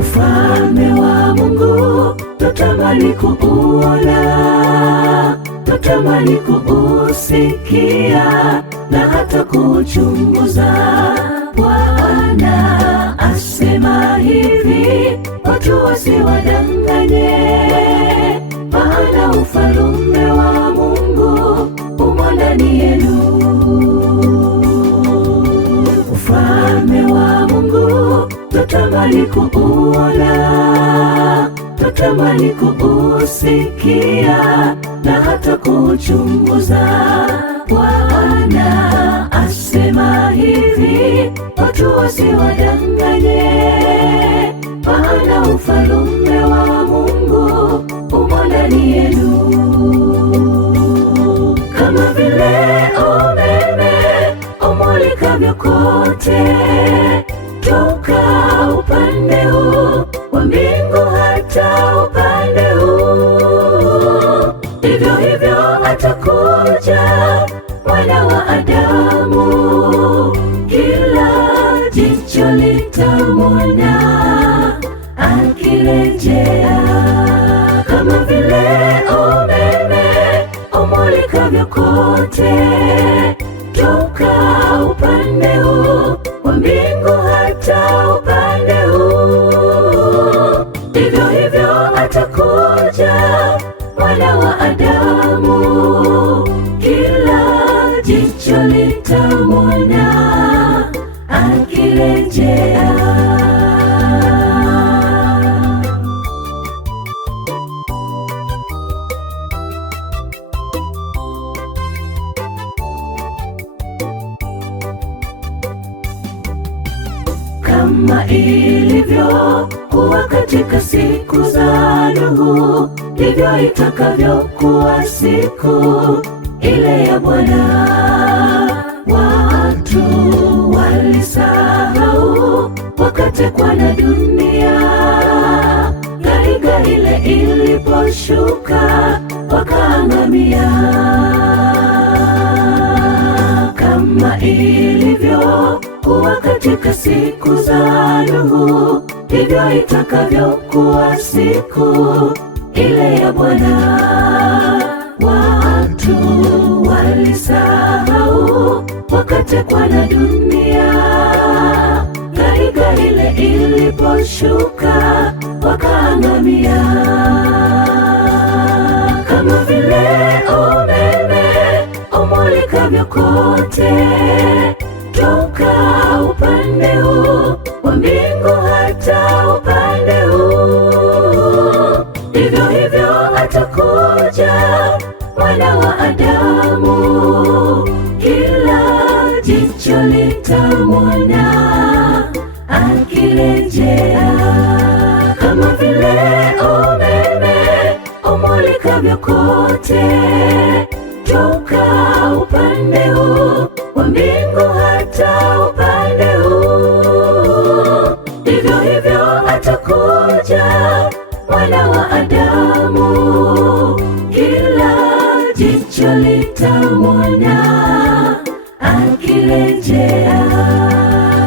Ufalme wa Mungu twatamani kuuona, twatamani kuusikia na hata kuchunguza. Bwana asema hivi, watu wasiwadanganye, maana ufalme wa Mungu umo ndani yenu. Ufalme wa Mungu twatamani kuuona, twatamani kuusikia na hata kuchunguza. Bwana asema hivi, watu wasiwadanganye, maana ufalme wa Mungu umo ndani yenu. Kama vile umeme umulikavyo kote, toka upande huu wa mbingu hata upande huu, vivyo hivyo atakuja Mwana wa Adamu, kila jicho litamwona akirejea. Kama vile umeme umulikavyo kote, toka upande huu wa mbingu hata upande huu, vivyo hivyo atakuja Mwana wa Adamu, kila jicho litamwona akirejea. Kama ilivyokuwa katika siku za Nuhu, ndivyo itakavyokuwa siku ile ya Bwana. Watu walisahau, wakatekwa na dunia. Gharika ile iliposhuka, wakaangamia. Kama ilivyokuwa katika siku za Nuhu, ndivyo itakavyokuwa siku ile ya Bwana. Watu walisahau, wakatekwa na dunia. Gharika ile iliposhuka, wakaangamia. Kama vile umeme umulikavyo kote, toka upande huu wa mbingu hata upande huu, vivyo hivyo atakuja Mwana wa Adamu, kila jicho litamwona akirejea. Kama vile umeme umulikavyo kote, toka upande huu wa mbingu hata upande huu, vivyo hivyo atakuja Mwana wa Adamu, kila jicho litamwona akirejea.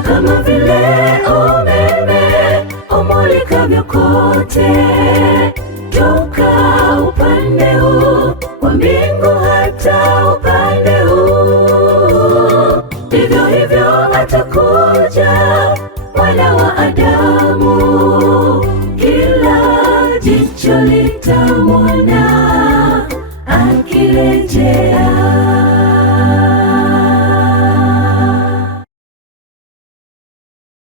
Kama vile umeme umulikavyo kote, toka upande huu wa mbingu hata upande huu, vivyo hivyo atakuja Mwana wa Adamu, kila jicho litamwona akirejea.